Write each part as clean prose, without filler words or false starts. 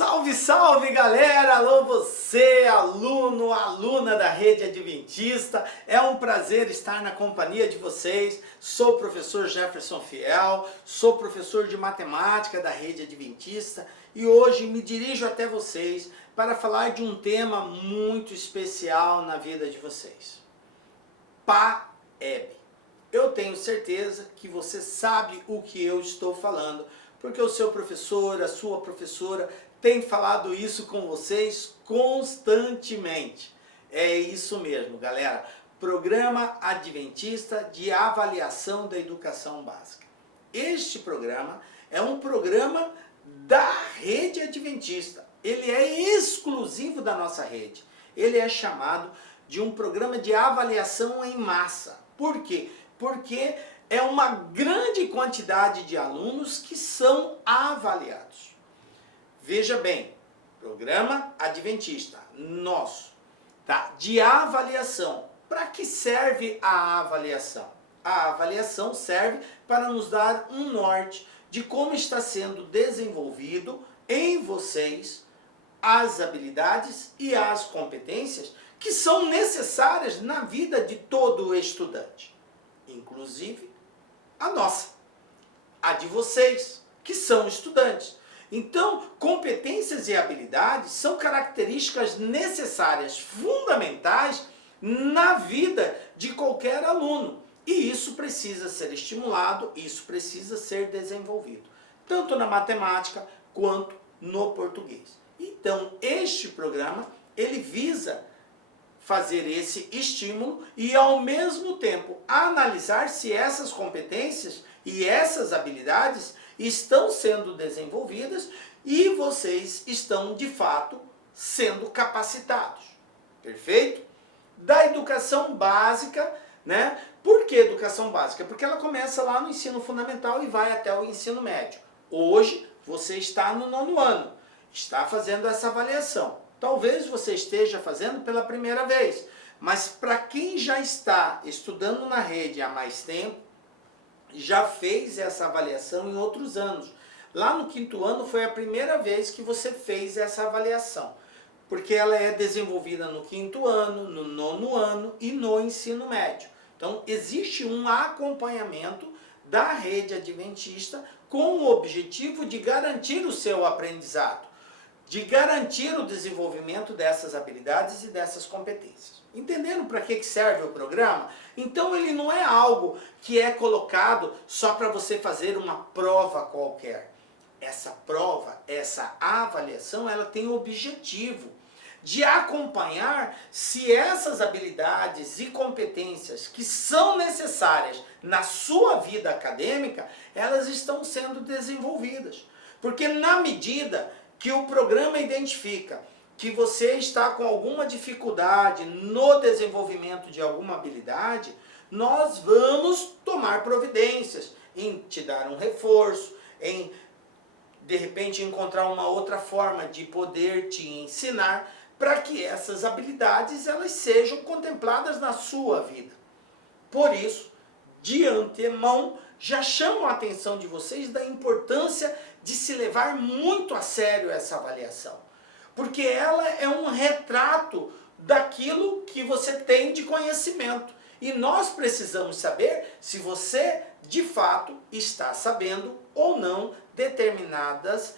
Salve, salve galera! Alô você, aluno, aluna da Rede Adventista. É um prazer estar na companhia de vocês. Sou o professor Jefferson Fiel, sou professor de matemática da Rede Adventista e hoje me dirijo até vocês para falar de um tema muito especial na vida de vocês. PAEB. Eu tenho certeza que você sabe o que eu estou falando, porque o seu professor, a sua professora tem falado isso com vocês constantemente. É isso mesmo, galera. Programa Adventista de Avaliação da Educação Básica. Este programa é um programa da Rede Adventista. Ele é exclusivo da nossa rede. Ele é chamado de um programa de avaliação em massa. Por quê? Porque é uma grande quantidade de alunos que são avaliados. Veja bem, programa Adventista, nosso, tá? De avaliação. Para que serve a avaliação? A avaliação serve para nos dar um norte de como está sendo desenvolvido em vocês as habilidades e as competências que são necessárias na vida de todo estudante. Inclusive a nossa, a de vocês, que são estudantes. Então, competências e habilidades são características necessárias, fundamentais na vida de qualquer aluno. E isso precisa ser estimulado, isso precisa ser desenvolvido, tanto na matemática quanto no português. Então, este programa, ele visa fazer esse estímulo e, ao mesmo tempo, analisar se essas competências e essas habilidades estão sendo desenvolvidas e vocês estão, de fato, sendo capacitados. Perfeito? Da educação básica, né? Por que educação básica? Porque ela começa lá no ensino fundamental e vai até o ensino médio. Hoje, você está no 9º ano, está fazendo essa avaliação. Talvez você esteja fazendo pela primeira vez, mas para quem já está estudando na rede há mais tempo, já fez essa avaliação em outros anos. Lá no 5º ano foi a primeira vez que você fez essa avaliação, porque ela é desenvolvida no 5º ano, no 9º ano e no ensino médio. Então existe um acompanhamento da Rede Adventista com o objetivo de garantir o seu aprendizado, de garantir o desenvolvimento dessas habilidades e dessas competências. Entenderam para que serve o programa? Então ele não é algo que é colocado só para você fazer uma prova qualquer. Essa prova, essa avaliação, ela tem o objetivo de acompanhar se essas habilidades e competências que são necessárias na sua vida acadêmica, elas estão sendo desenvolvidas. Porque na medida que o programa identifica que você está com alguma dificuldade no desenvolvimento de alguma habilidade, nós vamos tomar providências em te dar um reforço, em de repente encontrar uma outra forma de poder te ensinar para que essas habilidades elas sejam contempladas na sua vida. Por isso, de antemão, já chamo a atenção de vocês da importância de se levar muito a sério essa avaliação. Porque ela é um retrato daquilo que você tem de conhecimento. E nós precisamos saber se você, de fato, está sabendo ou não determinados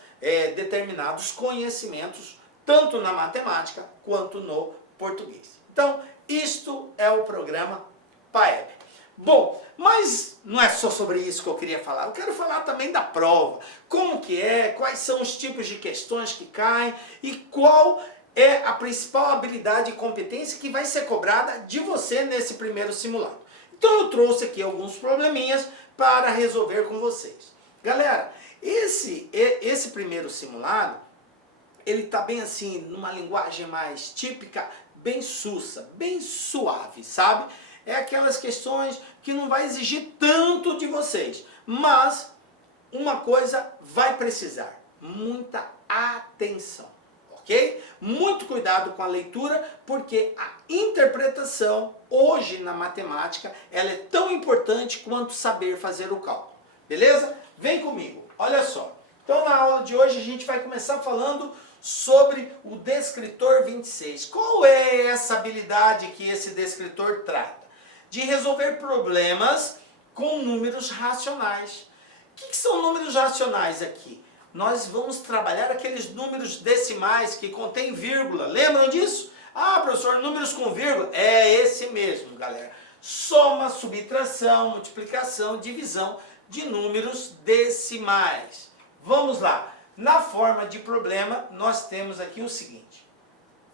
conhecimentos, tanto na matemática quanto no português. Então, isto é o programa PAEB. Bom, mas não é só sobre isso que eu queria falar. Eu quero falar também da prova. Como que é, quais são os tipos de questões que caem e qual é a principal habilidade e competência que vai ser cobrada de você nesse primeiro simulado. Então eu trouxe aqui alguns probleminhas para resolver com vocês. Galera, esse primeiro simulado, ele está bem assim, numa linguagem mais típica, bem sussa, bem suave, sabe? É aquelas questões que não vai exigir tanto de vocês. Mas uma coisa vai precisar, muita atenção, ok? Muito cuidado com a leitura, porque a interpretação, hoje na matemática, ela é tão importante quanto saber fazer o cálculo. Beleza? Vem comigo, olha só. Então na aula de hoje a gente vai começar falando sobre o descritor 26. Qual é essa habilidade que esse descritor trata? De resolver problemas com números racionais. O que são números racionais aqui? Nós vamos trabalhar aqueles números decimais que contêm vírgula. Lembram disso? Ah, professor, números com vírgula? É esse mesmo, galera. Soma, subtração, multiplicação, divisão de números decimais. Vamos lá. Na forma de problema, nós temos aqui o seguinte.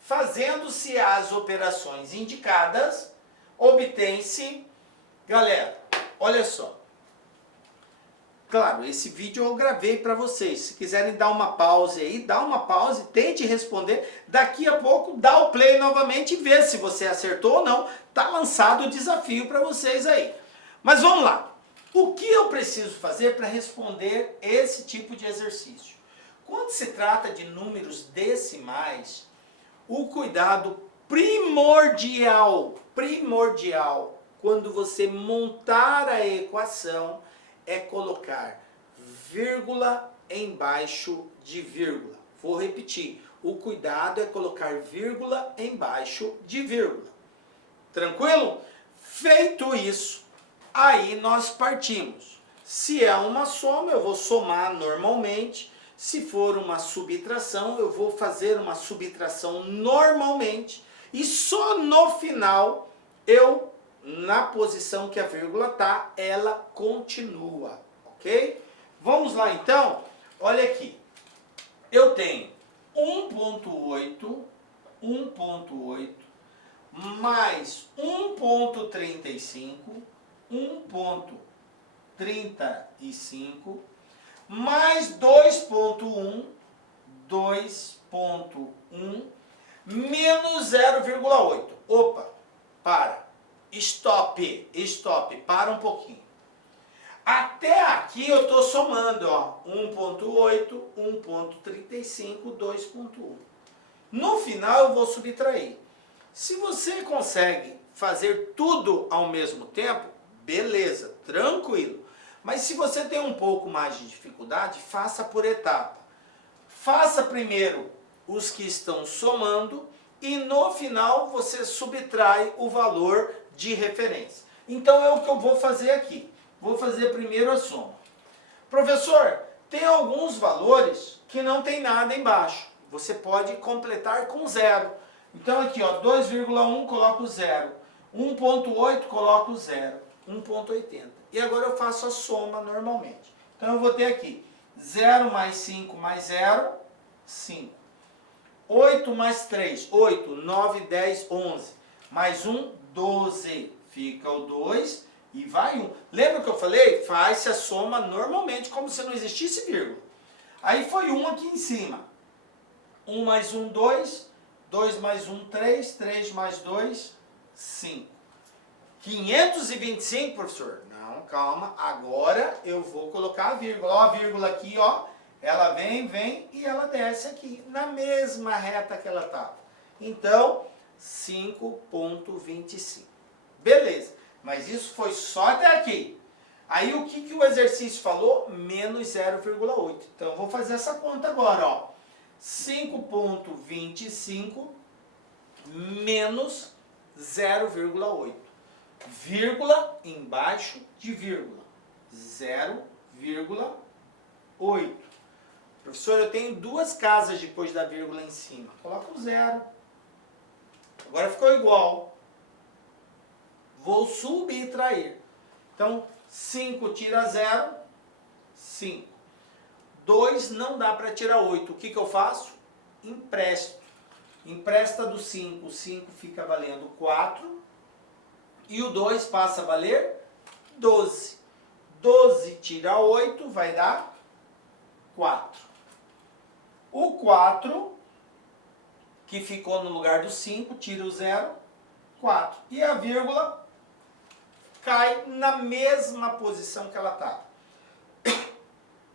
Fazendo-se as operações indicadas, obtém-se... Galera, olha só. Claro, esse vídeo eu gravei para vocês. Se quiserem dar uma pausa aí, dá uma pausa, tente responder. Daqui a pouco, dá o play novamente e vê se você acertou ou não. Tá lançado o desafio para vocês aí. Mas vamos lá. O que eu preciso fazer para responder esse tipo de exercício? Quando se trata de números decimais, o cuidado primordial, quando você montar a equação, é colocar vírgula embaixo de vírgula. Vou repetir, o cuidado é colocar vírgula embaixo de vírgula. Tranquilo? Feito isso, aí nós partimos. Se é uma soma, eu vou somar normalmente. Se for uma subtração, eu vou fazer uma subtração normalmente. E só no final, na posição que a vírgula está, ela continua, ok? Vamos lá então, olha aqui. Eu tenho 1.8 mais 1.35, 1.35, mais 2.1, menos 0,8. Opa, para. Stop, para um pouquinho. Até aqui eu estou somando, ó, 1.8, 1.35, 2.1. No final eu vou subtrair. Se você consegue fazer tudo ao mesmo tempo, beleza, tranquilo. Mas se você tem um pouco mais de dificuldade, faça por etapa. Faça primeiro os que estão somando e no final você subtrai o valor de referência. Então é o que eu vou fazer aqui. Vou fazer primeiro a soma. Professor, tem alguns valores que não tem nada embaixo. Você pode completar com zero. Então aqui, ó, 2,1 coloco zero. 1.8 coloco zero. 1.80. E agora eu faço a soma normalmente. Então eu vou ter aqui 0 mais 5 mais 0, 5. 8 mais 3, 8, 9, 10, 11. Mais 1, 12. Fica o 2 e vai 1. Lembra que eu falei? Faz-se a soma normalmente, como se não existisse vírgula. Aí foi 1 aqui em cima. 1 mais 1, 2. 2 mais 1, 3. 3 mais 2, 5. 525, professor? Não, calma. Agora eu vou colocar a vírgula. Ó, a vírgula aqui, ó. Ela vem e ela desce aqui, na mesma reta que ela estava. Então, 5,25. Beleza, mas isso foi só até aqui. Aí o que o exercício falou? Menos 0,8. Então eu vou fazer essa conta agora, ó. 5,25 menos 0,8. Vírgula embaixo de vírgula. 0,8. Professor, eu tenho duas casas depois da vírgula em cima. Coloca o 0. Agora ficou igual. Vou subtrair. Então, 5 tira 0, 5. 2 não dá para tirar 8. O que eu faço? Empresto. Empresta do 5. O 5 fica valendo 4. E o 2 passa a valer 12. 12 tira 8 vai dar 4. O 4, que ficou no lugar do 5, tira o 0, 4. E a vírgula cai na mesma posição que ela está.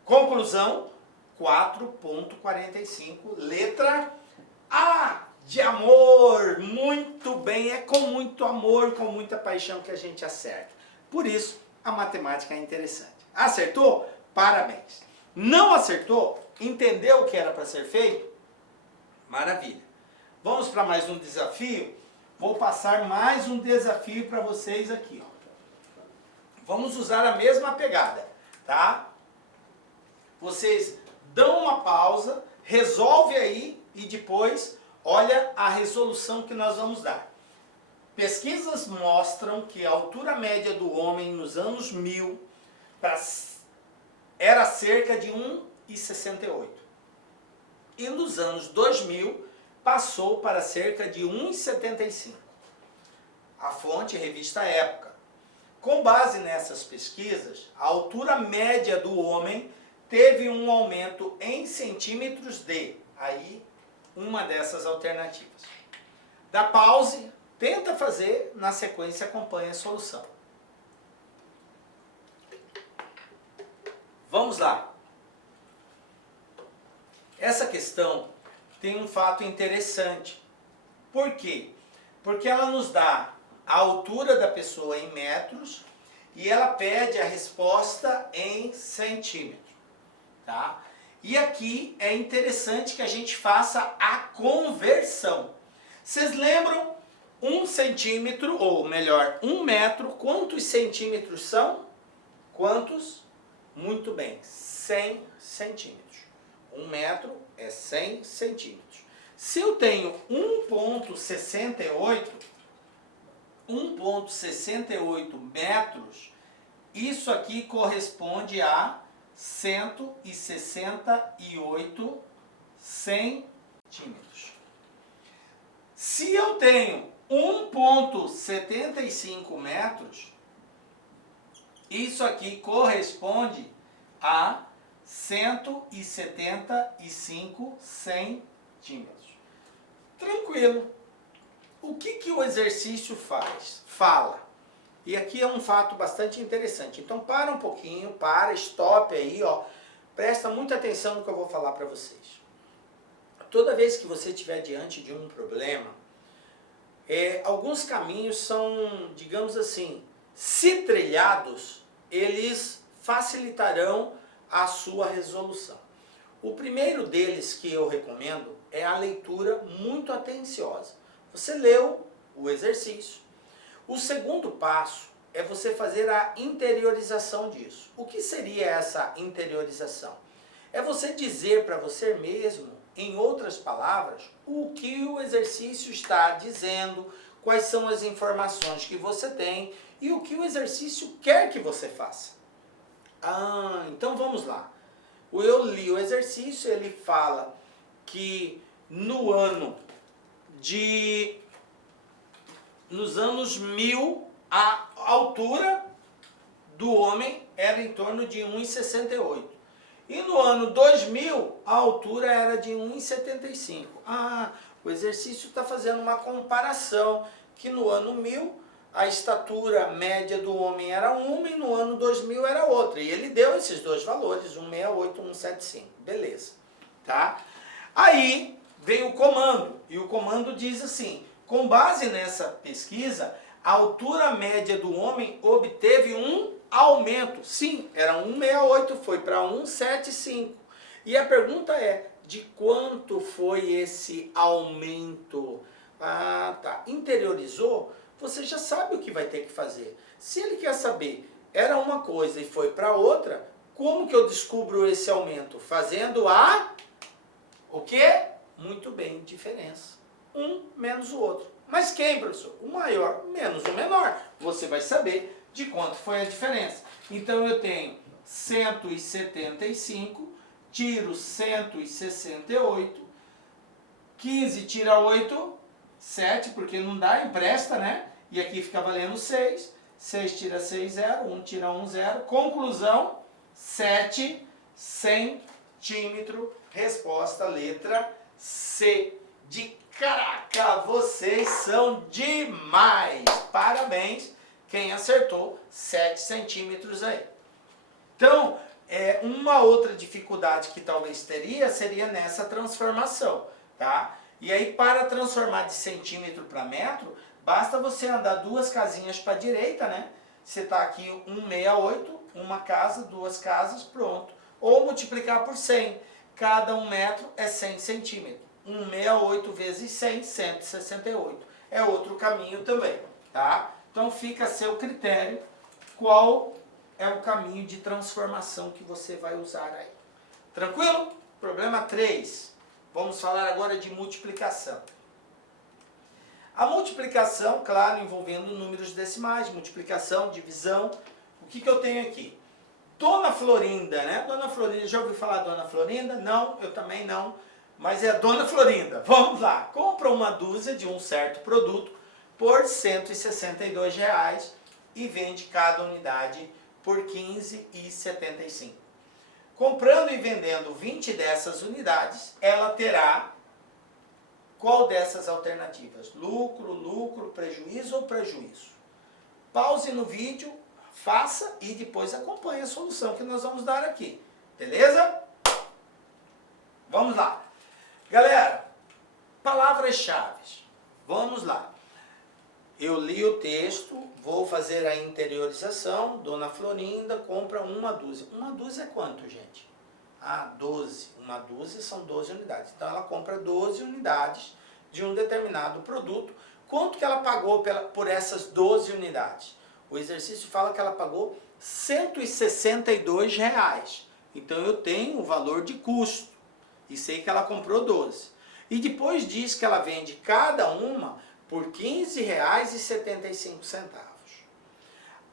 Conclusão, 4,45, letra A de amor. Muito bem, é com muito amor, com muita paixão que a gente acerta. Por isso, a matemática é interessante. Acertou? Parabéns. Não acertou? Entendeu o que era para ser feito? Maravilha. Vamos para mais um desafio? Vou passar mais um desafio para vocês aqui, ó. Vamos usar a mesma pegada, tá? Vocês dão uma pausa, resolve aí e depois olha a resolução que nós vamos dar. Pesquisas mostram que a altura média do homem nos anos 1000 era cerca de 1,68. E nos anos 2000 passou para cerca de 1,75. A fonte, revista Época. Com base nessas pesquisas, a altura média do homem teve um aumento em centímetros de, aí, uma dessas alternativas. Dá pause, tenta fazer, na sequência acompanha a solução. Vamos lá. Essa questão tem um fato interessante. Por quê? Porque ela nos dá a altura da pessoa em metros e ela pede a resposta em centímetros. Tá? E aqui é interessante que a gente faça a conversão. Vocês lembram 1 centímetro, ou melhor, 1 metro, quantos centímetros são? Quantos? Muito bem, 100 centímetros. 1 metro é 100 centímetros. Se eu tenho 1,68 metros, isso aqui corresponde a 168 centímetros. Se eu tenho 1,75 metros, isso aqui corresponde a 175 centímetros. Tranquilo. O que o exercício fala? E aqui é um fato bastante interessante. Então para um pouquinho, stop aí, ó. Presta muita atenção no que eu vou falar para vocês. Toda vez que você estiver diante de um problema, alguns caminhos são, digamos assim, se trilhados, eles facilitarão a sua resolução. O primeiro deles que eu recomendo é a leitura muito atenciosa. Você leu o exercício. O segundo passo é você fazer a interiorização disso. O que seria essa interiorização? É você dizer para você mesmo, em outras palavras, o que o exercício está dizendo, quais são as informações que você tem e o que o exercício quer que você faça. Então vamos lá. Eu li o exercício, ele fala que nos anos 1000, a altura do homem era em torno de 1,68. E no ano 2000, a altura era de 1,75. O exercício está fazendo uma comparação, que no ano 1000, a estatura média do homem era uma e no ano 2000 era outra. E ele deu esses dois valores, 168 e 175. Beleza. Tá? Aí vem o comando. E o comando diz assim: com base nessa pesquisa, a altura média do homem obteve um aumento. Sim, era 168, foi para 175. E a pergunta é, de quanto foi esse aumento? Tá. Interiorizou? Você já sabe o que vai ter que fazer. Se ele quer saber, era uma coisa e foi para outra, como que eu descubro esse aumento? Fazendo o quê? Muito bem, diferença. Um menos o outro. Mas quem, professor? O maior menos o menor. Você vai saber de quanto foi a diferença. Então eu tenho 175, tiro 168, 15 tira 8, 7, porque não dá, empresta, né? E aqui fica valendo 6. 6 tira 6, 0. 1 tira 1, 0. Conclusão, 7 centímetros. Resposta, letra C. De caraca, vocês são demais! Parabéns! Quem acertou, 7 centímetros aí. Então, uma outra dificuldade que talvez teria seria nessa transformação, tá? E aí, para transformar de centímetro para metro, basta você andar 2 casinhas para a direita, né? Você está aqui 168, uma casa, 2 casas, pronto. Ou multiplicar por 100. Cada 1 metro é 100 centímetros. 168 vezes 100, 168. É outro caminho também, tá? Então fica a seu critério qual é o caminho de transformação que você vai usar aí. Tranquilo? Problema 3. Vamos falar agora de multiplicação. A multiplicação, claro, envolvendo números decimais, multiplicação, divisão. O que eu tenho aqui? Dona Florinda, né? Dona Florinda, já ouviu falar Dona Florinda? Não, eu também não. Mas é a Dona Florinda. Vamos lá. Compra uma dúzia de um certo produto por R$ 162,00 e vende cada unidade por R$ 15,75. Comprando e vendendo 20 dessas unidades, ela terá qual dessas alternativas? Lucro, lucro, prejuízo ou prejuízo? Pause no vídeo, faça e depois acompanhe a solução que nós vamos dar aqui. Beleza? Vamos lá. Galera, palavras-chave. Vamos lá. Eu li o texto, vou fazer a interiorização. Dona Florinda compra uma dúzia. Uma dúzia é quanto, gente? Ah, 12. Uma dúzia são 12 unidades. Então ela compra 12 unidades de um determinado produto. Quanto que ela pagou por essas 12 unidades? O exercício fala que ela pagou R$ 162,00. Então eu tenho o valor de custo e sei que ela comprou 12. E depois diz que ela vende cada uma por R$ 15,75.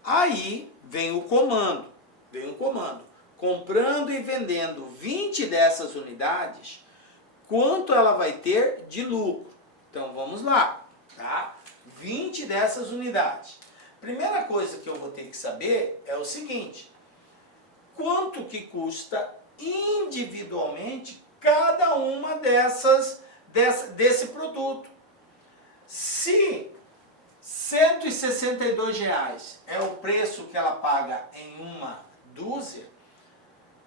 Aí vem o comando. Comprando e vendendo 20 dessas unidades, quanto ela vai ter de lucro? Então vamos lá, tá? 20 dessas unidades. Primeira coisa que eu vou ter que saber é o seguinte: quanto que custa individualmente cada uma desse produto? Se R$ 162,00 é o preço que ela paga em uma dúzia,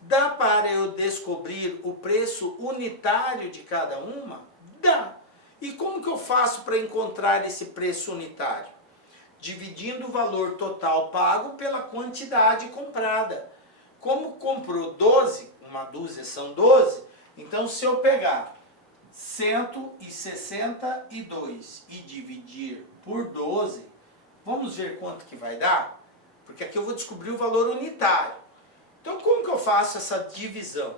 dá para eu descobrir o preço unitário de cada uma? Dá. E como que eu faço para encontrar esse preço unitário? Dividindo o valor total pago pela quantidade comprada. Como comprou 12, uma dúzia são 12, então se eu pegar 162 e dividir por 12, vamos ver quanto que vai dar? Porque aqui eu vou descobrir o valor unitário. Então como que eu faço essa divisão?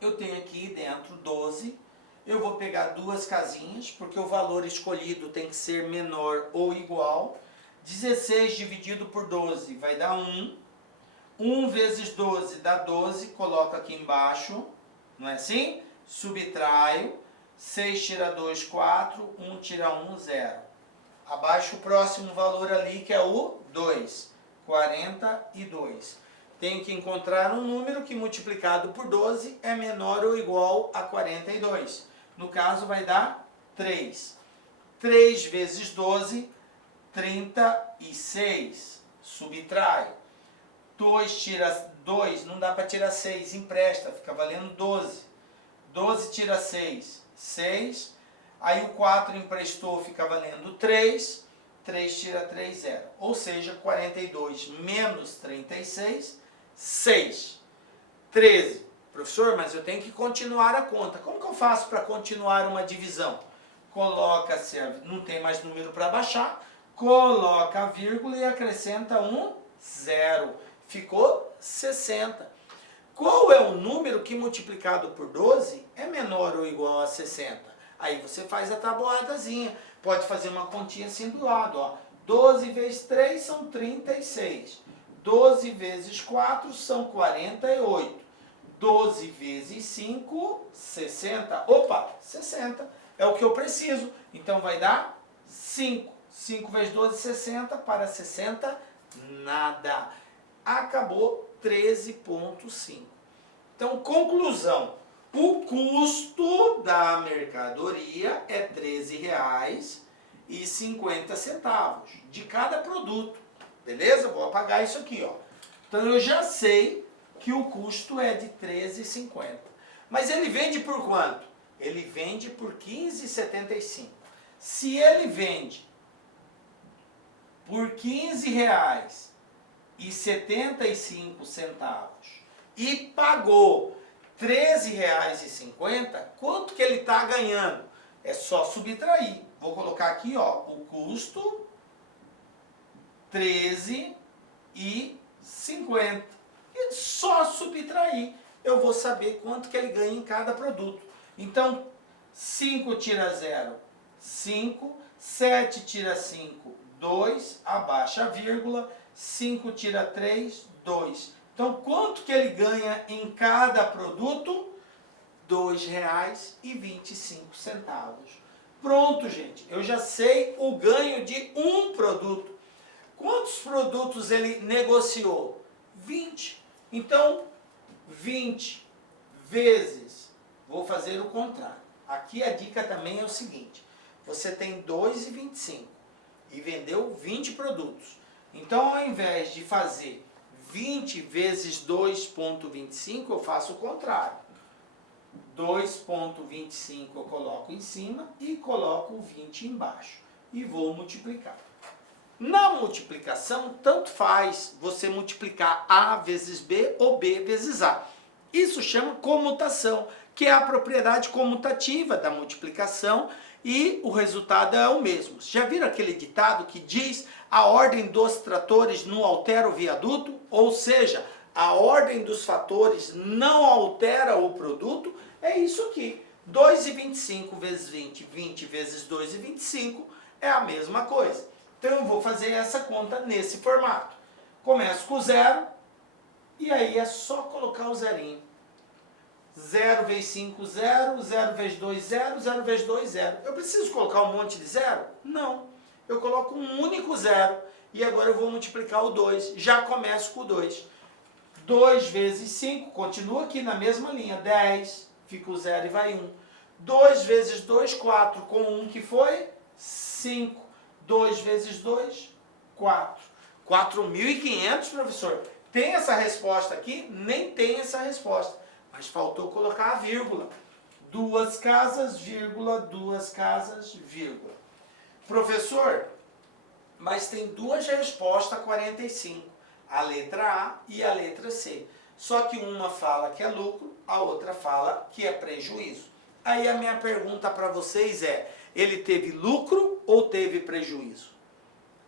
Eu tenho aqui dentro 12, eu vou pegar duas casinhas, porque o valor escolhido tem que ser menor ou igual. 16 dividido por 12 vai dar 1. 1 vezes 12 dá 12, coloco aqui embaixo, não é assim? Subtraio, 6 tira 2, 4, 1 tira 1, 0. Abaixo o próximo valor ali que é o 2, 42. Tenho que encontrar um número que multiplicado por 12 é menor ou igual a 42. No caso vai dar 3. 3 vezes 12, 36. Subtrai. 2 tira 2, não dá para tirar 6, empresta, fica valendo 12. 12 tira 6, 6. Aí o 4 emprestou, fica valendo 3. 3 tira 3, 0. Ou seja, 42 menos 36, 6. 13. Professor, mas eu tenho que continuar a conta. Como que eu faço para continuar uma divisão? Coloca-se, não tem mais número para baixar, coloca a vírgula e acrescenta um 0. Ficou 60. Qual é o número que multiplicado por 12 é menor ou igual a 60? Aí você faz a tabuadazinha. Pode fazer uma continha assim do lado, ó. 12 vezes 3 são 36. 12 vezes 4 são 48. 12 vezes 5, 60. Opa, 60. É o que eu preciso. Então vai dar 5. 5 vezes 12, 60. Para 60, nada. Acabou 13,5. Então, conclusão. O custo da mercadoria é R$ 13,50 de cada produto. Beleza? Vou apagar isso aqui, ó. Então eu já sei que o custo é de R$ 13,50. Mas ele vende por quanto? Ele vende por R$ 15,75. Se ele vende por R$ 15,75 e pagou R$13,50, quanto que ele está ganhando? É só subtrair. Vou colocar aqui, ó, o custo R$13,50. E só subtrair, eu vou saber quanto que ele ganha em cada produto. Então, 5 tira 0, 5. 7 tira 5, 2. Abaixa a vírgula. 5 tira 3, 2. Então, quanto que ele ganha em cada produto? R$2,25. Pronto, gente. Eu já sei o ganho de um produto. Quantos produtos ele negociou? 20. Então, 20 vezes, vou fazer o contrário. Aqui a dica também é o seguinte, você tem R$2,25 e vendeu 20 produtos. Então, ao invés de fazer 20 vezes 2,25, eu faço o contrário. 2,25 eu coloco em cima e coloco o 20 embaixo. E vou multiplicar. Na multiplicação, tanto faz você multiplicar A vezes B ou B vezes A. Isso chama comutação, que é a propriedade comutativa da multiplicação e o resultado é o mesmo. Já viram aquele ditado que diz a ordem dos tratores não altera o viaduto? Ou seja, a ordem dos fatores não altera o produto? É isso aqui. 2,25 vezes 20, 20 vezes 2,25 é a mesma coisa. Então eu vou fazer essa conta nesse formato. Começo com 0 e aí é só colocar o zerinho. 0 vezes 5, 0, 0 vezes 2, 0, 0 vezes 2, 0. Eu preciso colocar um monte de zero? Não. Eu coloco um único zero e agora eu vou multiplicar o 2. Já começo com o 2. 2 vezes 5, continua aqui na mesma linha, 10, fica o 0 e vai 1. 2 vezes 2, 4, com 1 que foi 5. 2 vezes 2, 4. 4.500, professor. Tem essa resposta aqui? Nem tem essa resposta. Mas faltou colocar a vírgula. 2 casas, vírgula, 2 casas, vírgula. Professor, mas tem duas respostas a 45. A letra A e a letra C. Só que uma fala que é lucro, a outra fala que é prejuízo. Aí a minha pergunta para vocês é, ele teve lucro ou teve prejuízo?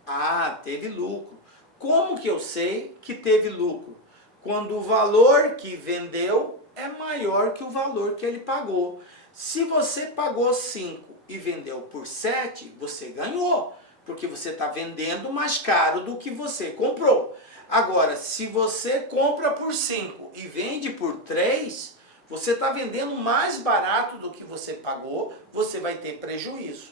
Ah, teve lucro. Como que eu sei que teve lucro? Quando o valor que vendeu é maior que o valor que ele pagou. Se você pagou 5 e vendeu por 7, você ganhou, porque você está vendendo mais caro do que você comprou. Agora, se você compra por 5 e vende por 3, você está vendendo mais barato do que você pagou, você vai ter prejuízo.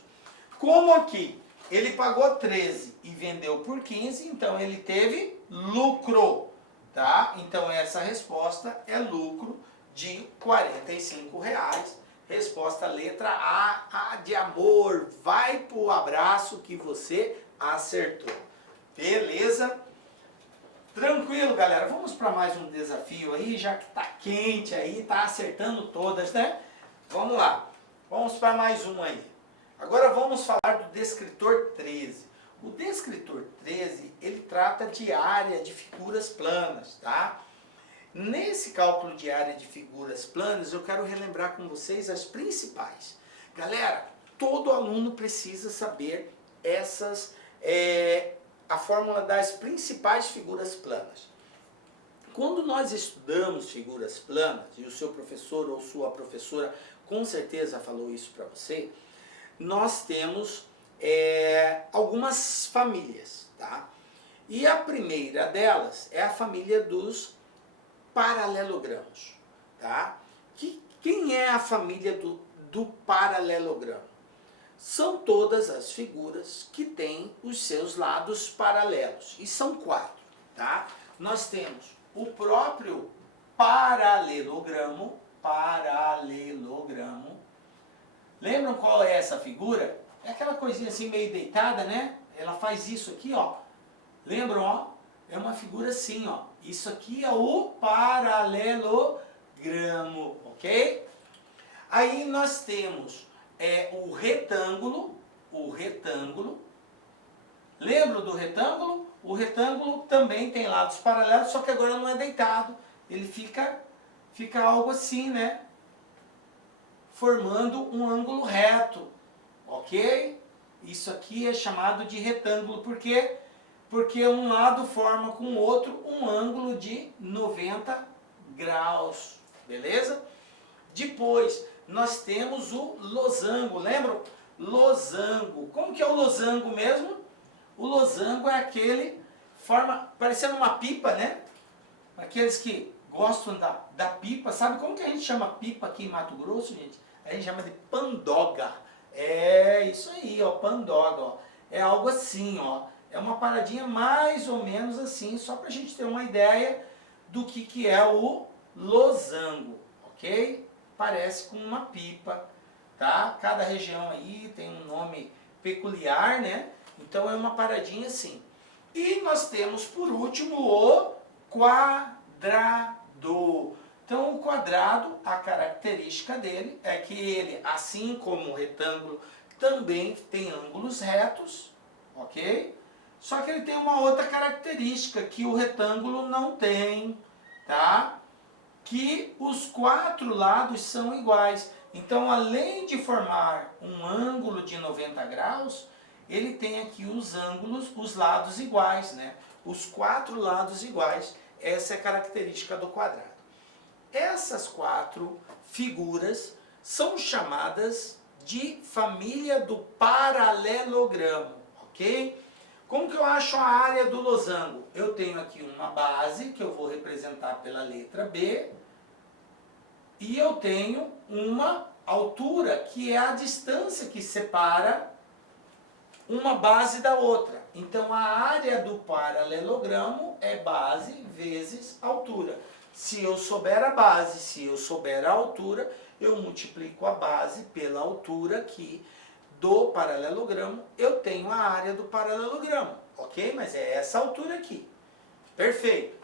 Como aqui, ele pagou 13 e vendeu por 15, então ele teve lucro, tá? Então essa resposta é lucro de R$45. Resposta letra A, A de amor, vai pro abraço que você acertou. Beleza? Tranquilo, galera. Vamos para mais um desafio aí, já que tá quente aí, tá acertando todas, né? Vamos lá. Vamos para mais um aí. Agora vamos falar do descritor 13. O descritor 13, ele trata de área de figuras planas, tá? Nesse cálculo de área de figuras planas, eu quero relembrar com vocês as principais. Galera, todo aluno precisa saber a fórmula das principais figuras planas. Quando nós estudamos figuras planas, e o seu professor ou sua professora com certeza falou isso para você, nós temos algumas famílias, tá? E a primeira delas é a família dos paralelogramos, tá? Quem é a família do paralelogramo? São todas as figuras que têm os seus lados paralelos, e são 4, tá? Nós temos o próprio paralelogramo. Lembram qual é essa figura? É aquela coisinha assim meio deitada, né? Ela faz isso aqui, ó. Lembram, ó? É uma figura assim, ó. Isso aqui é o paralelogramo, ok? Aí nós temos o retângulo. Lembram do retângulo? O retângulo também tem lados paralelos, só que agora não é deitado. Ele fica fica algo assim, né? Formando um ângulo reto, ok? Isso aqui é chamado de retângulo, por quê? Porque um lado forma com o outro um ângulo de 90 graus, beleza? Depois, nós temos o losango, lembram? Losango. Como que é o losango mesmo? O losango é aquele, forma, parecendo uma pipa, né? Aqueles que gostam da pipa, sabe como que a gente chama pipa aqui em Mato Grosso, gente? A gente chama de pandoga. É isso aí, ó, pandoga, ó. É algo assim, ó. É uma paradinha mais ou menos assim, só pra gente ter uma ideia do que é o losango, ok? Parece com uma pipa, tá? Cada região aí tem um nome peculiar, né? Então é uma paradinha assim. E nós temos por último o quadrado. Então o quadrado, a característica dele é que ele, assim como o retângulo, também tem ângulos retos, ok? Só que ele tem uma outra característica que o retângulo não tem, tá? Que os 4 lados são iguais. Então, além de formar um ângulo de 90 graus, ele tem aqui os ângulos, os lados iguais, né? Os 4 lados iguais. Essa é a característica do quadrado. Essas 4 figuras são chamadas de família do paralelogramo, ok? Como que eu acho a área do losango? Eu tenho aqui uma base, que eu vou representar pela letra B, e eu tenho uma altura, que é a distância que separa uma base da outra. Então, a área do paralelogramo é base vezes altura. Se eu souber a base, se eu souber a altura, eu multiplico a base pela altura aqui do paralelogramo, eu tenho a área do paralelogramo, ok? Mas é essa altura aqui. Perfeito.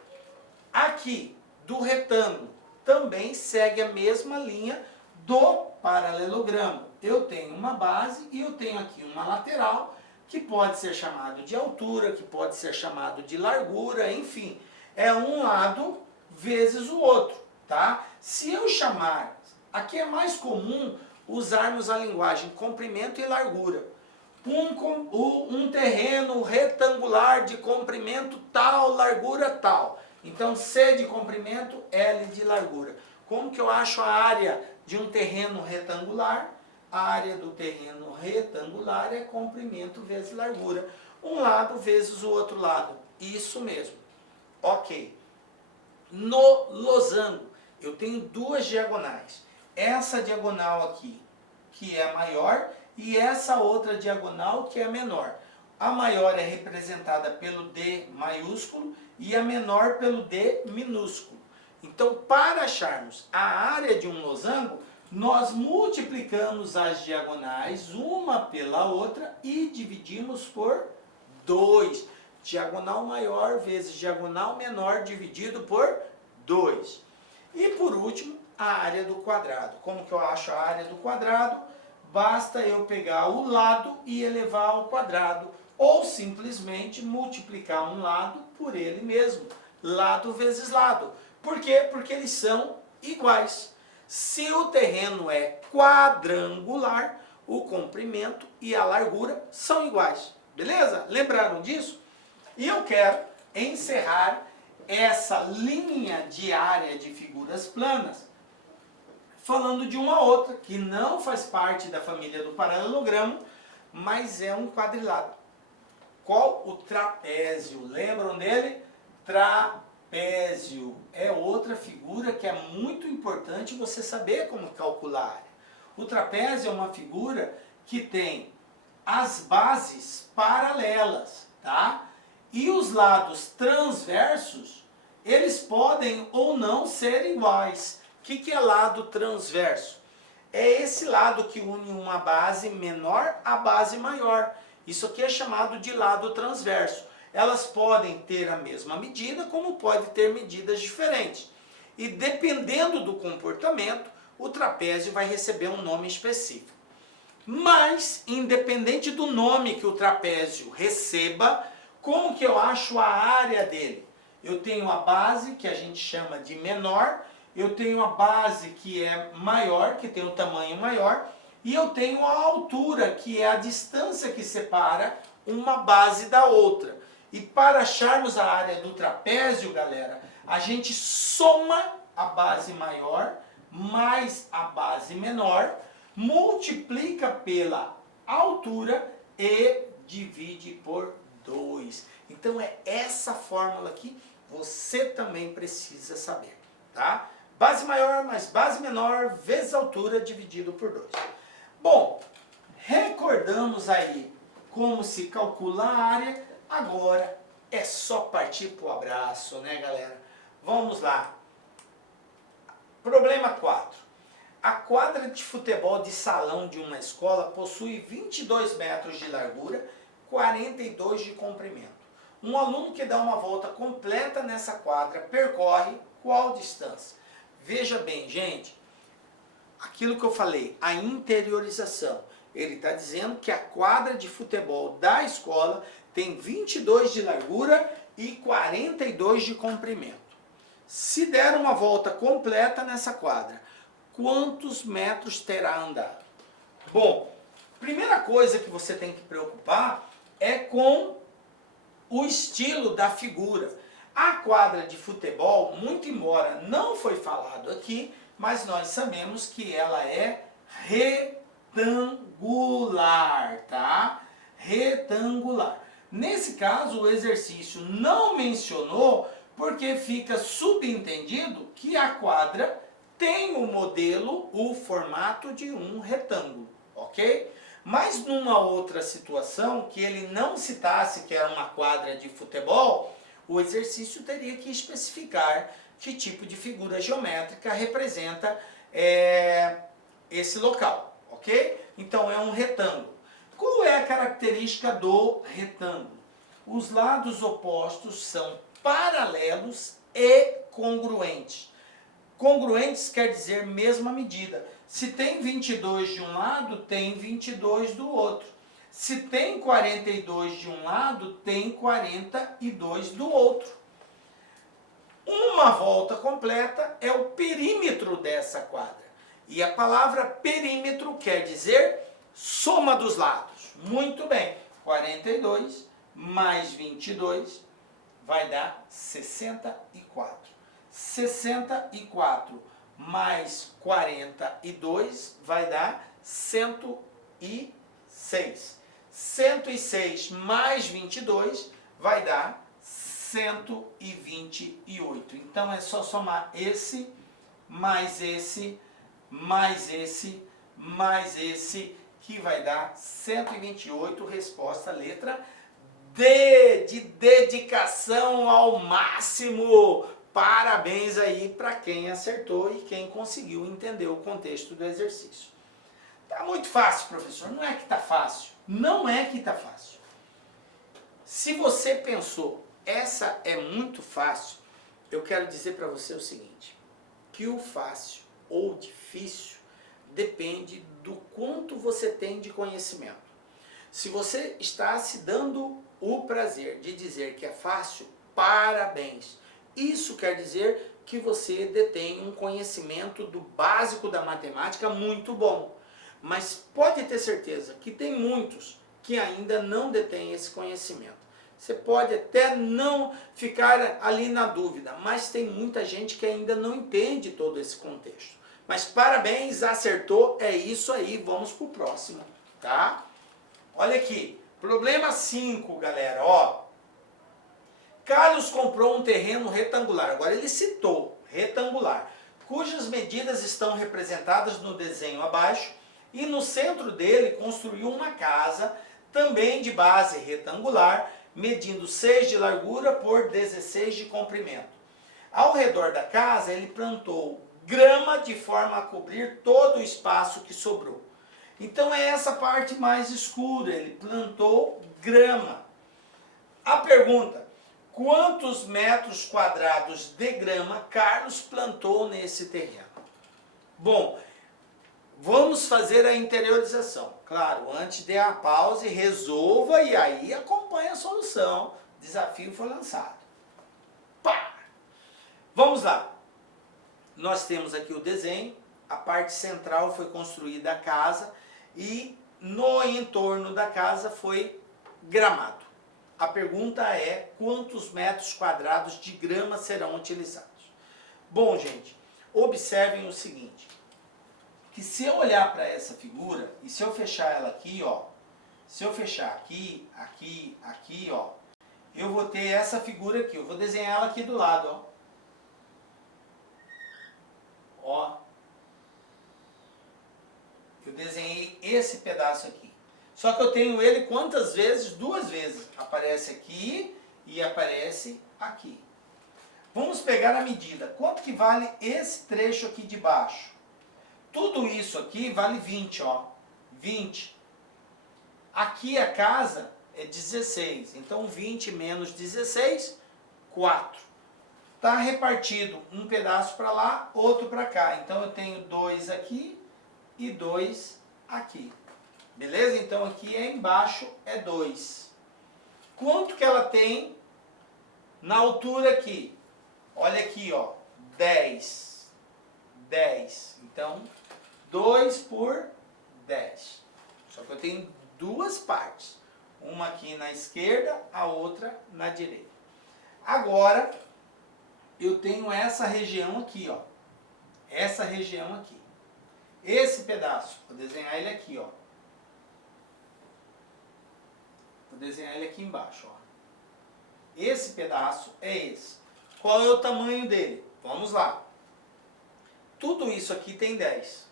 Aqui, do retângulo, também segue a mesma linha do paralelogramo. Eu tenho uma base e eu tenho aqui uma lateral, que pode ser chamado de altura, que pode ser chamado de largura, enfim. É um lado vezes o outro, tá? Se eu chamar, aqui é mais comum usarmos a linguagem comprimento e largura. Um terreno retangular de comprimento tal, largura tal. Então, C de comprimento, L de largura. Como que eu acho a área de um terreno retangular? A área do terreno retangular é comprimento vezes largura. Um lado vezes o outro lado. Isso mesmo. Ok. No losango, eu tenho 2 diagonais. Essa diagonal aqui, que é maior, e essa outra diagonal, que é menor. A maior é representada pelo D maiúsculo e a menor pelo D minúsculo. Então, para acharmos a área de um losango, nós multiplicamos as diagonais uma pela outra e dividimos por 2. Diagonal maior vezes diagonal menor dividido por 2. E por último, a área do quadrado. Como que eu acho a área do quadrado? Basta eu pegar o lado e elevar ao quadrado, ou simplesmente multiplicar um lado por ele mesmo. Lado vezes lado. Por quê? Porque eles são iguais. Se o terreno é quadrangular, o comprimento e a largura são iguais. Beleza? Lembraram disso? E eu quero encerrar essa linha de área de figuras planas falando de uma outra, que não faz parte da família do paralelogramo, mas é um quadrilátero. Qual? O trapézio. Lembram dele? Trapézio. É outra figura que é muito importante você saber como calcular a área. O trapézio é uma figura que tem as bases paralelas, tá? E os lados transversos, eles podem ou não ser iguais. O que é lado transverso? É esse lado que une uma base menor à base maior. Isso aqui é chamado de lado transverso. Elas podem ter a mesma medida, como pode ter medidas diferentes. E dependendo do comportamento, o trapézio vai receber um nome específico. Mas, independente do nome que o trapézio receba, como que eu acho a área dele? Eu tenho a base, que a gente chama de menor, eu tenho a base que é maior, que tem o tamanho maior, e eu tenho a altura, que é a distância que separa uma base da outra. E para acharmos a área do trapézio, galera, a gente soma a base maior mais a base menor, multiplica pela altura e divide por 2. Então é essa fórmula que você também precisa saber, tá? Base maior mais base menor vezes altura dividido por 2. Bom, recordamos aí como se calcula a área, agora é só partir para o abraço, né, galera? Vamos lá. Problema 4. A quadra de futebol de salão de uma escola possui 22 metros de largura, 42 de comprimento. Um aluno que dá uma volta completa nessa quadra percorre qual distância? Veja bem, gente, aquilo que eu falei, a interiorização. Ele está dizendo que a quadra de futebol da escola tem 22 de largura e 42 de comprimento. Se der uma volta completa nessa quadra, quantos metros terá andado? Bom, primeira coisa que você tem que preocupar é com o estilo da figura. A quadra de futebol, muito embora não foi falado aqui, mas nós sabemos que ela é retangular, tá? Retangular. Nesse caso, o exercício não mencionou porque fica subentendido que a quadra tem o modelo, o formato de um retângulo, ok? Mas numa outra situação, que ele não citasse que era uma quadra de futebol, o exercício teria que especificar que tipo de figura geométrica representa esse local, ok? Então é um retângulo. Qual é a característica do retângulo? Os lados opostos são paralelos e congruentes. Congruentes quer dizer mesma medida. Se tem 22 de um lado, tem 22 do outro. Se tem 42 de um lado, tem 42 do outro. Uma volta completa é o perímetro dessa quadra. E a palavra perímetro quer dizer soma dos lados. Muito bem. 42 mais 22 vai dar 64. 64 mais 42 vai dar 106. 106 mais 22 vai dar 128. Então é só somar esse, mais esse, mais esse, mais esse, que vai dar 128. Resposta letra D, de dedicação ao máximo. Parabéns aí para quem acertou e quem conseguiu entender o contexto do exercício. Tá muito fácil, professor. Não é que tá fácil. Não é que tá fácil. Se você pensou, essa é muito fácil, eu quero dizer para você o seguinte, que o fácil ou difícil depende do quanto você tem de conhecimento. Se você está se dando o prazer de dizer que é fácil, parabéns. Isso quer dizer que você detém um conhecimento do básico da matemática muito bom. Mas pode ter certeza que tem muitos que ainda não detêm esse conhecimento. Você pode até não ficar ali na dúvida, mas tem muita gente que ainda não entende todo esse contexto. Mas parabéns, acertou, é isso aí, vamos pro próximo, tá? Olha aqui, problema 5, galera, ó. Carlos comprou um terreno retangular, agora ele citou retangular, cujas medidas estão representadas no desenho abaixo, e no centro dele construiu uma casa, também de base retangular, medindo 6 de largura por 16 de comprimento. Ao redor da casa ele plantou grama de forma a cobrir todo o espaço que sobrou. Então é essa parte mais escura, ele plantou grama. A pergunta: quantos metros quadrados de grama Carlos plantou nesse terreno? Bom, vamos fazer a interiorização. Claro, antes dê a pausa e resolva e aí acompanhe a solução. O desafio foi lançado. Pá! Vamos lá. nós temos aqui o desenho, a parte central foi construída a casa e no entorno da casa foi gramado. A pergunta é: quantos metros quadrados de grama serão utilizados? Bom, gente, observem o seguinte, que se eu olhar para essa figura e se eu fechar ela aqui, ó, se eu fechar aqui, aqui, aqui, ó, eu vou ter essa figura aqui, eu vou desenhar ela aqui do lado, ó. Ó, eu desenhei esse pedaço aqui. Só que eu tenho ele quantas vezes? 2 vezes. Aparece aqui e aparece aqui. Vamos pegar a medida. Quanto que vale esse trecho aqui de baixo? Tudo isso aqui vale 20, ó. 20. Aqui a casa é 16. Então 20 menos 16, 4. Está repartido um pedaço para lá, outro para cá. Então eu tenho 2 aqui e 2 aqui. Beleza? Então aqui embaixo é 2. Quanto que ela tem na altura aqui? Olha aqui, ó, 10. 10. Então 2 por 10. Só que eu tenho 2 partes. Uma aqui na esquerda, a outra na direita. Agora eu tenho essa região aqui, ó. Essa região aqui. Esse pedaço, vou desenhar ele aqui, ó. Vou desenhar ele aqui embaixo, ó. Esse pedaço é esse. Qual é o tamanho dele? Vamos lá. Tudo isso aqui tem 10.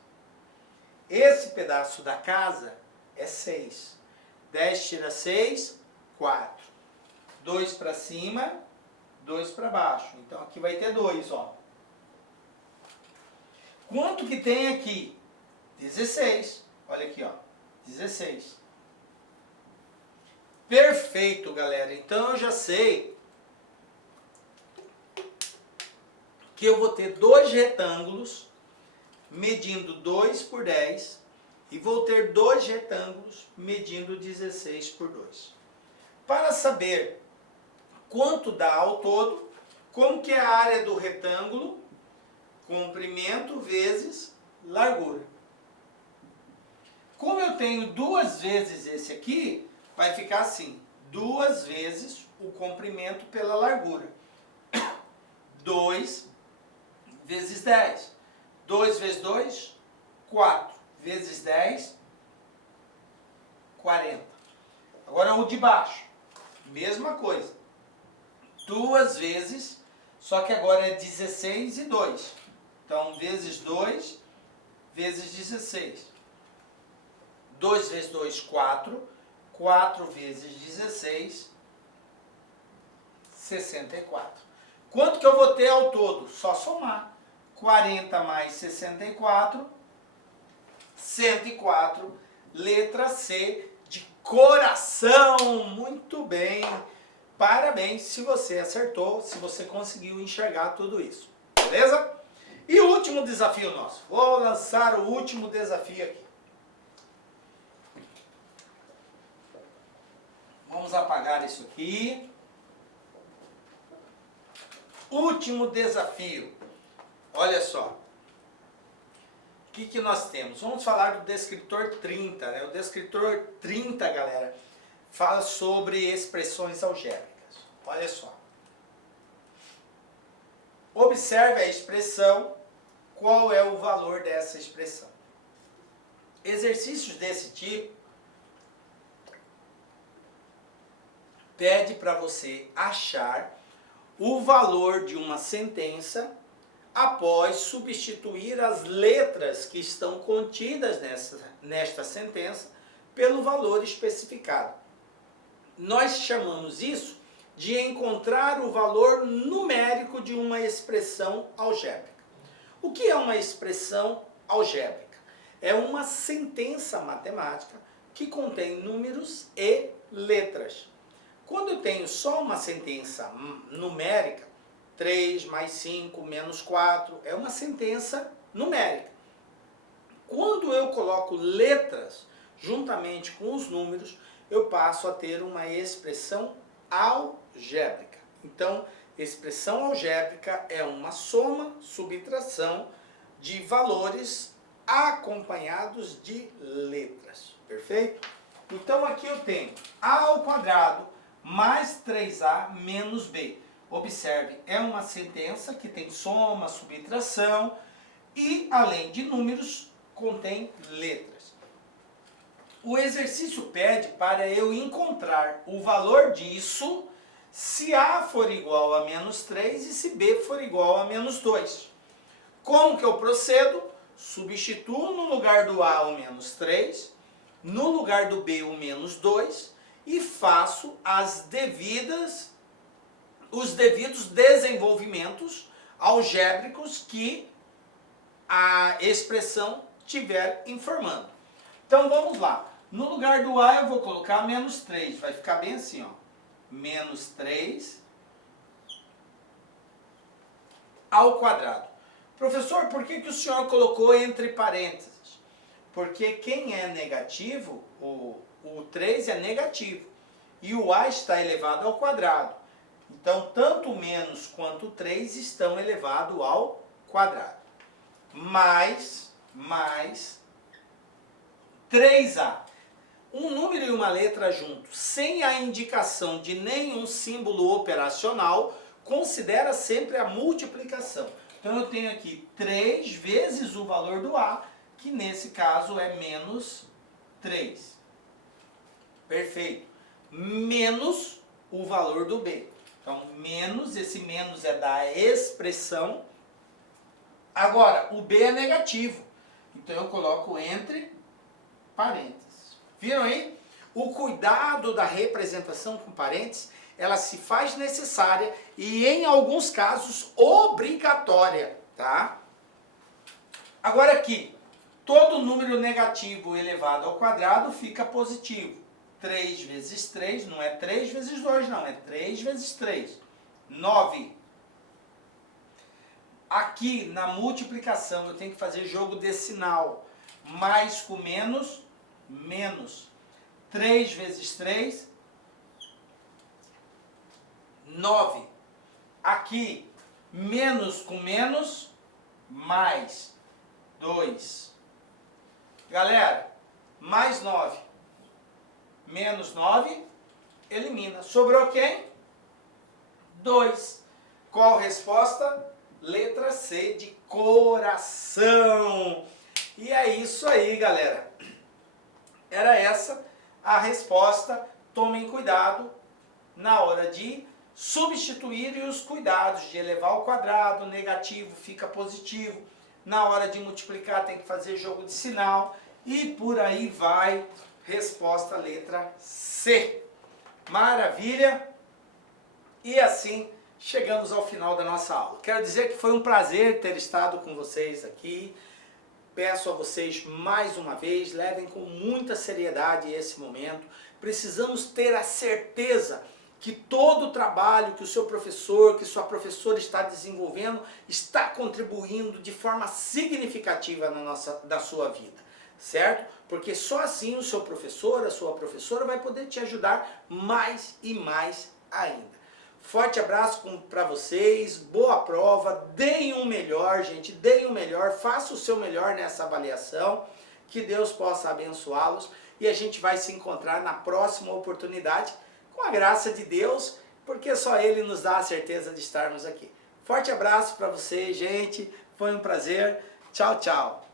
Esse pedaço da casa é 6. 10 tira 6, 4. 2 para cima, 2 para baixo. Então aqui vai ter 2, ó. Quanto que tem aqui? 16. Olha aqui, ó. 16. Perfeito, galera. Então eu já sei que eu vou ter 2 retângulos medindo 2 por 10 e vou ter 2 retângulos medindo 16 por 2. Para saber quanto dá ao todo, como que é a área do retângulo? Comprimento vezes largura. Como eu tenho 2 vezes esse aqui, vai ficar assim, 2 vezes o comprimento pela largura. 2 vezes 10. 2 vezes 2, 4. Vezes 10, 40. Agora o de baixo, mesma coisa. 2 vezes, só que agora é 16 e 2. Então, vezes 2, vezes 16. 2 vezes 2, 4. 4 vezes 16, 64. Quanto que eu vou ter ao todo? Só somar. 40 mais 64, 104. Letra C de coração. Muito bem. Parabéns se você acertou, se você conseguiu enxergar tudo isso. Beleza? E o último desafio nosso. Vou lançar o último desafio aqui. Vamos apagar isso aqui. Último desafio. Olha só. O que nós temos? Vamos falar do descritor 30. Né? O descritor 30, galera, fala sobre expressões algébricas. Olha só. Observe a expressão. Qual é o valor dessa expressão? Exercícios desse tipo pede para você achar o valor de uma sentença após substituir as letras que estão contidas nesta sentença pelo valor especificado. Nós chamamos isso de encontrar o valor numérico de uma expressão algébrica. O que é uma expressão algébrica? É uma sentença matemática que contém números e letras. Quando eu tenho só uma sentença numérica, 3 mais 5 menos 4, é uma sentença numérica. Quando eu coloco letras juntamente com os números, eu passo a ter uma expressão algébrica. Então, Expressão algébrica é uma soma, subtração de valores acompanhados de letras, perfeito? Então aqui eu tenho a ao quadrado mais 3a menos b. Observe, é uma sentença que tem soma, subtração e, além de números, contém letras. O exercício pede para eu encontrar o valor disso se a for igual a menos 3 e se b for igual a menos 2. Como que eu procedo? Substituo no lugar do a o menos 3, no lugar do b o menos 2 e faço os devidos desenvolvimentos algébricos que a expressão estiver informando. Então vamos lá. No lugar do a eu vou colocar menos 3. Vai ficar bem assim, ó. Menos 3 ao quadrado. Professor, por que o senhor colocou entre parênteses? Porque quem é negativo, o 3 é negativo. E o a está elevado ao quadrado. Então, tanto o menos quanto o 3 estão elevados ao quadrado. Mais 3a. Um número e uma letra juntos, sem a indicação de nenhum símbolo operacional, considera sempre a multiplicação. Então eu tenho aqui 3 vezes o valor do a, que nesse caso é menos 3. Perfeito. Menos o valor do b. Então, menos, esse menos é da expressão. Agora, o b é negativo. Então eu coloco entre parênteses. Viram aí? O cuidado da representação com parênteses, ela se faz necessária e em alguns casos obrigatória, tá? Agora aqui, todo número negativo elevado ao quadrado fica positivo. 3 vezes 3 não é 3 vezes 2 não, é 3 vezes 3. 9. Aqui na multiplicação eu tenho que fazer jogo decimal. Mais com menos, menos. 3 vezes 3, 9. Aqui, menos com menos, mais 2. Galera, mais 9. Menos 9, elimina. Sobrou quem? 2. Qual resposta? Letra C de coração. E é isso aí, galera. Era essa a resposta. Tomem cuidado na hora de substituir e os cuidados de elevar ao quadrado, negativo fica positivo. Na hora de multiplicar tem que fazer jogo de sinal e por aí vai. Resposta letra C. Maravilha! E assim chegamos ao final da nossa aula. Quero dizer que foi um prazer ter estado com vocês aqui. Peço a vocês mais uma vez, levem com muita seriedade esse momento. Precisamos ter a certeza que todo o trabalho que o seu professor, que sua professora está desenvolvendo, está contribuindo de forma significativa na sua vida, certo? Porque só assim o seu professor, a sua professora vai poder te ajudar mais e mais ainda. Forte abraço para vocês, boa prova, deem o melhor, gente, deem o melhor, faça o seu melhor nessa avaliação, que Deus possa abençoá-los e a gente vai se encontrar na próxima oportunidade, com a graça de Deus, porque só Ele nos dá a certeza de estarmos aqui. Forte abraço para vocês, gente, foi um prazer, tchau, tchau.